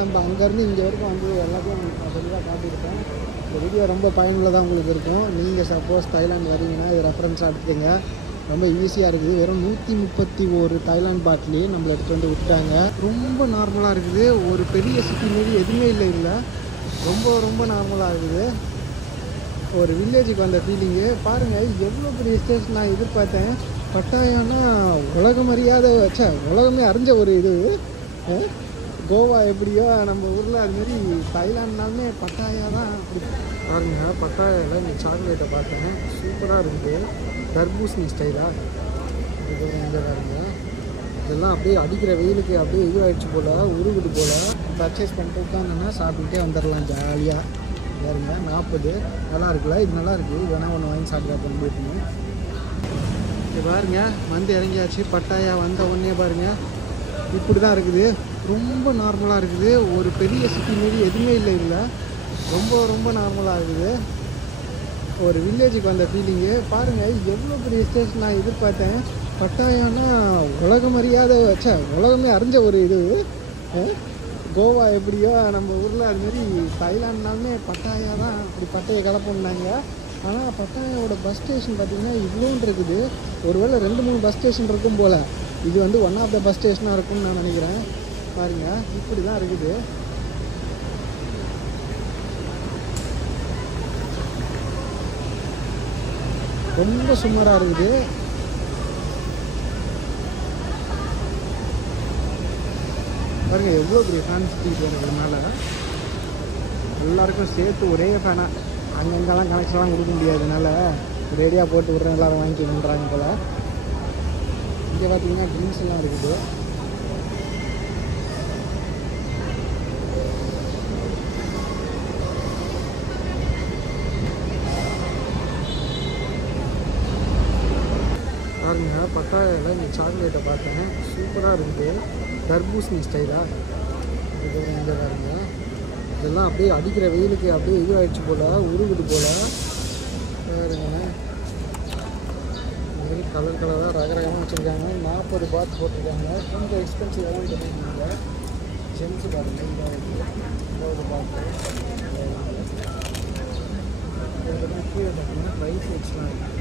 நம்ம அங்கேருந்து இங்கே வரைக்கும் வந்து எல்லாத்தையும் உங்களுக்கு தெளிவாக காட்டியிருக்கேன். இந்த வீடியோ ரொம்ப பயனுள்ளதாக உங்களுக்கு இருக்கும். நீங்கள் சப்போஸ் தாய்லாந்து வரீங்கன்னா இது ரெஃபரன்ஸாக எடுத்துக்கங்க. ரொம்ப ஈஸியாக இருக்குது. வெறும் 131 தாய்லாந்து பாட்டிலே நம்மளை எடுத்து வந்து விட்டாங்க. ரொம்ப நார்மலாக இருக்குது. ஒரு பெரிய சிட்டி மாரி எதுவுமே இல்லை. ரொம்ப நார்மலாக இருக்குது. ஒரு வில்லேஜுக்கு வந்த ஃபீலிங்கு பாருங்கள். எவ்வளோ பெரிய ஸ்டேஷன் நான் எதிர்பார்த்தேன். பட்டாயானா உலகம் அறியாத உலகமே அறிஞ்ச ஒரு இது. கோவா எப்படியோ நம்ம ஊரில் அதுமாரி தாய்லாந்துனாலுமே பட்டாயா தான். அப்படி பாருங்கள். பட்டாயாவில் இந்த சாக்லேட்டை பார்த்தேன். சூப்பராக இருக்குது. தர்பூசணி ஸ்டைலாக இதுக்கப்புறம் எங்கே பாருங்க. இதெல்லாம் அப்படியே அடிக்கிற வெயிலுக்கு அப்படியே இதுவாகிடுச்சு போல், உருகுது போல். பர்ச்சேஸ் பண்ணிட்டு உட்காந்துன்னா சாப்பிட்டுட்டே வந்துடலாம் ஜாலியாக. பாருங்க 40 நல்லா இருக்குல்ல. இது நல்லா இருக்குது. வேணால் ஒன்று வாங்கி சாப்பிட்றேன் போயிட்டுன்னு. இது பாருங்க வந்து இறங்கியாச்சு. பட்டாயா வந்த உடனே பாருங்கள் இப்படி தான் இருக்குது. ரொம்ப நார்மலாக இருக்குது. ஒரு பெரிய சிட்டி மாரி எதுவுமே இல்லை. ரொம்ப நார்மலாக இருக்குது. ஒரு வில்லேஜுக்கு வந்த ஃபீலிங்கு பாருங்கள். எவ்வளோ பெரிய ஸ்டேஷன் நான் எதிர்பார்த்தேன். பட்டாயானா உலகம் அறியாத உலகமே அறிஞ்ச ஒரு இது. கோவா எப்படியோ நம்ம ஊரில் அதுமாரி தாய்லாந்துனாலுமே பட்டாயா தான். அப்படி பட்டையை கலப்போம்னாங்க. ஆனால் பட்டாயாவோட பஸ் ஸ்டேஷன் பார்த்திங்கன்னா இவ்வளோன்னு இருக்குது. ஒருவேளை 2-3 பஸ் ஸ்டேஷன் இருக்கும் போல். இது வந்து ஒன் ஆஃப் த பஸ் ஸ்டேஷனாக இருக்கும்னு நான் நினைக்கிறேன். பாருங்கள் இப்படி தான் இருக்குது. ரொம்ப சுமாராக இருக்குது. பாருங்கள் எவ்வளோ பெரிய ஃபேன் சுற்றிட்டு இருக்கிறதுனால எல்லாருக்கும் சேர்த்து ஒரே ஃபேனாக அங்கங்கெல்லாம் கனெக்ஷன்லாம் கொடுக்க முடியாதுனால ரேடியாக போட்டு விட்றேன் எல்லோரும் வாங்கிக்கணுன்றாங்க போல். இங்கே பார்த்தீங்கன்னா ட்ரிங்க்ஸ் எல்லாம் இருக்குது. பாருங்க. பட்டாயாவில் இந்த சாக்லேட்டை பார்த்தேன். சூப்பராக இருக்குது. தர்பூசணி ஸ்டைலாக இதுக்கப்புறம் எங்கே பாருங்க. இதெல்லாம் அப்படியே அடிக்கிற வெயிலுக்கு அப்படியே இதுவாகிடுச்சு போல், உருகுது போல். பாருங்க இதுமாரி கலராக ரகரகமாக வச்சுருக்காங்க. 40 பாத் போட்டிருக்காங்க. கொஞ்சம் எக்ஸ்பென்சிவாக தான் தெரியுங்க. ஜென்ஸு பாருங்கள். இதாக 20 பாத்து. அதுக்கப்புறம் கீழே பார்த்தீங்கன்னா ட்ரை ஃப்ரூட்ஸ்லாம் இருக்குது.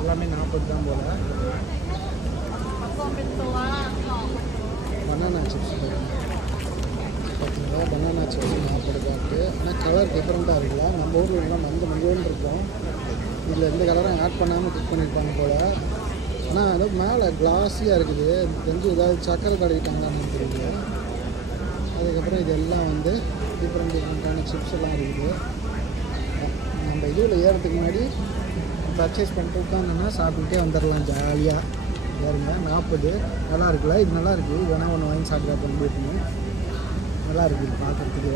எல்லாமே 40 தான் போல். பனானா சிப்ஸ் பார்த்தீங்களா. பனானா சிப்ஸ் 40 பாட்டு. ஆனால் கலர் டிஃப்ரெண்ட்டாக இருக்குல்ல. நம்ம ஊரில் எல்லாம் மஞ்சள் இருக்கும். இதில் எந்த கலரும் ஆட் பண்ணாமல் குக் பண்ணியிருப்பாங்க போல். ஆனால் அது மேலே கிளாஸியாக இருக்குது. தெரிஞ்சு ஏதாவது சக்கரை கடைக்கிட்டாங்களான்னு தெரியுது. அதுக்கப்புறம் இதெல்லாம் வந்து டிஃப்ரெண்ட்டான சிப்ஸ் எல்லாம் இருக்குது. நம்ம இதில் ஏறதுக்கு முன்னாடி பர்ச்சேஸ் பண்ணிட்டு உட்காந்துன்னா சாப்பிட்டுட்டே வந்துடலாம் ஜாலியாக. பாருங்க 40 நல்லா இருக்குல்ல. இது நல்லா இருக்குது. வேணால் ஒன்று வாங்கி சாப்பிட்றேன் போயிட்டுன்னு. நல்லா இருக்குது பார்க்குறதுக்கு.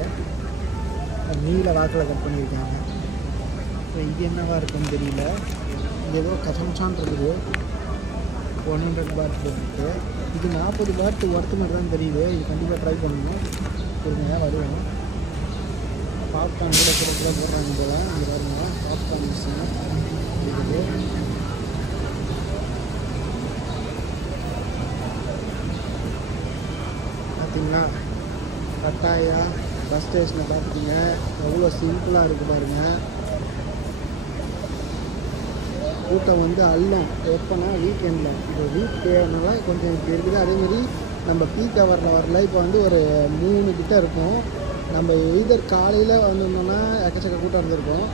நீல வாக்கில் கட் பண்ணியிருக்காங்க. இது என்னவா இருக்குன்னு தெரியல. இது ஏதோ கசம்சான் இருக்குது. 100 பாட் போட்டுருக்கு. இது 40 பாட் ஒர்த்து மாதிரி தான் தெரியுது. இது கண்டிப்பாக ட்ரை பண்ணணும். பொறுமையாக வருவோம். பாப்கார்ன் கூட போடுறாங்க போல். இங்கே பாருங்க பாப்கார்ன் மிஷின் இருக்குது. பார்த்தீங்களா பட்டாயா பஸ் ஸ்டேஷனை பார்த்துட்டீங்க. எவ்வளோ சிம்பிளாக இருக்குது பாருங்கள். கூட்டம் வந்து அள்ளும். எப்போனா வீக்கெண்டில். இப்போ வீக் டேனால கொஞ்சம் இப்படி இருக்குது. அதேமாரி நம்ம பீக் ஹவரில் வரல. இப்போ வந்து ஒரு 3 கிட்ட இருக்கும். நம்ம எய்தர் காலையில் வந்திருந்தோம்னா எக்கச்சக்க கூட்டம் இருந்திருக்கும்.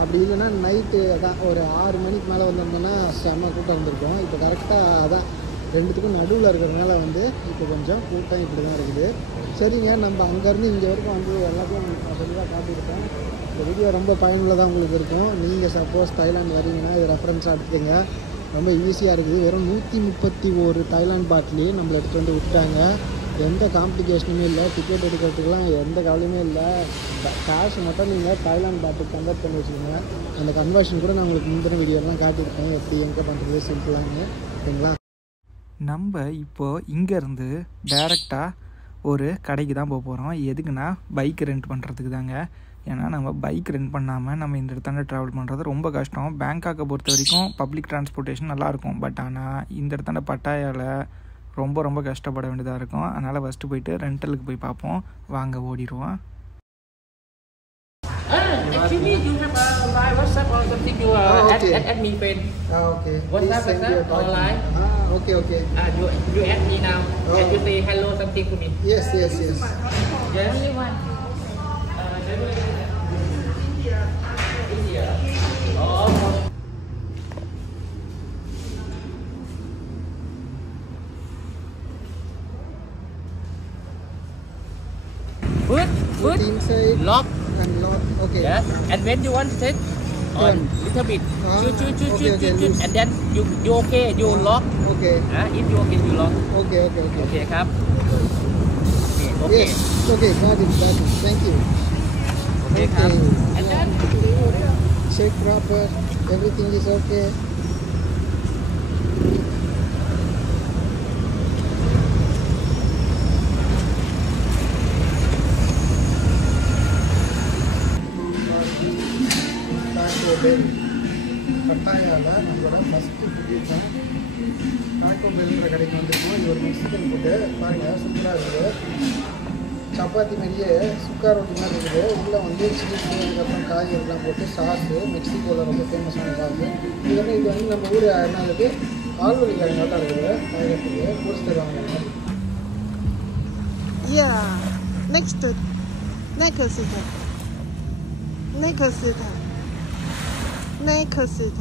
அப்படி இல்லைன்னா நைட்டு அதான் ஒரு 6 மணிக்கு மேலே வந்திருந்தோம்னா செம்ம கூட்டம் இருந்திருக்கும். இப்போ கரெக்டாக அதான் ரெண்டுத்துக்கும் நடுவில் இருக்கிறதுனால வந்து இப்போ கொஞ்சம் கூட்டம் இப்படி தான் இருக்குது. சரிங்க. நம்ம அங்கேருந்து இங்கே வரைக்கும் வந்து எல்லாத்தையும் தெளிவாக காட்டியிருக்கேன். இந்த வீடியோ ரொம்ப பயனுள்ளதாக உங்களுக்கு இருக்கும். நீங்கள் சப்போஸ் தாய்லாந்து வரீங்கன்னா இது ரெஃபரன்ஸாக எடுத்துக்கங்க. ரொம்ப ஈஸியாக இருக்குது. வெறும் 131 தாய்லாந்து பாட்டிலே நம்மளை எடுத்து வந்து விட்டாங்க. எந்த காம்ப்ளிகேஷனுமே இல்லை. டிக்கெட் எடுக்கிறதுக்கெலாம் எந்த கவலையுமே இல்லை. கேஷ் மட்டும் நீங்கள் தாய்லாந்து பாட்டுக்கு கன்வெர்ட் பண்ணி வச்சுக்கோங்க. அந்த கன்வர்ஷன் கூட நான் உங்களுக்கு முந்தின வீடியோலாம் காட்டியிருக்கேன். எப்படி எங்கே பண்ணுறது சிம்பிளானு. ஓகேங்களா. நம்ம இப்போது இங்கேருந்து டைரெக்டாக ஒரு கடைக்கு தான் போக போகிறோம். எதுக்குன்னா பைக் ரெண்ட் பண்ணுறதுக்கு தாங்க. ஏன்னா நம்ம பைக் ரெண்ட் பண்ணாமல் நம்ம இந்த இடத்தாண்ட ட்ராவல் பண்ணுறது ரொம்ப கஷ்டம். பேங்காக்கை பொறுத்த வரைக்கும் பப்ளிக் டிரான்ஸ்போர்ட்டேஷன் நல்லாயிருக்கும். பட் ஆனால் இந்த இடத்தாண்ட பட்டாயாவில் ரொம்ப ரொம்ப கஷ்டப்பட வேண்டியதாக இருக்கும். அதனால் ஃபஸ்ட்டு போயிட்டு ரெண்டலுக்கு போய் பார்ப்போம். வாங்க ஓடிடுவோம். Actually, you have a WhatsApp or something. You add me friend. Okay. WhatsApp online. Okay. You add me now. And you say hello something to me. Yes. Yes. Put inside lock. and lock. Okay. Yeah. And when you want to take on little bit, shoot, and then you okay, you lock. Okay. If you okay, you lock. Okay. Okay,ครับ. Okay. Yes. Okay. Got it. Thank you. Okay,ครับ. And then Check proper. Everything is okay. கட்டாயால நம்மளோட first food தான் டாக்கோ பெல்ன்ற கடைக்கு வந்திருக்கோம். இது ஒரு Mexican food பாருங்கள், சூப்பராக இருக்குது. சப்பாத்தி மாதிரியே சுக்கா ரொட்டி மாதிரி இருக்குது. உள்ளே வந்து சீஸ், அதுக்கப்புறம் காய்கறிலாம் போட்டு சாஸு, மெக்சிகோவில் ரொம்ப ஃபேமஸான சாஸு. இது வந்து நம்ம ஊர் என்னது ஆல்வலி கிழங்கு தான் இருக்குது. காய்கறிக்கு பொரிச்சு தருவாங்க மாதிரி. next seat.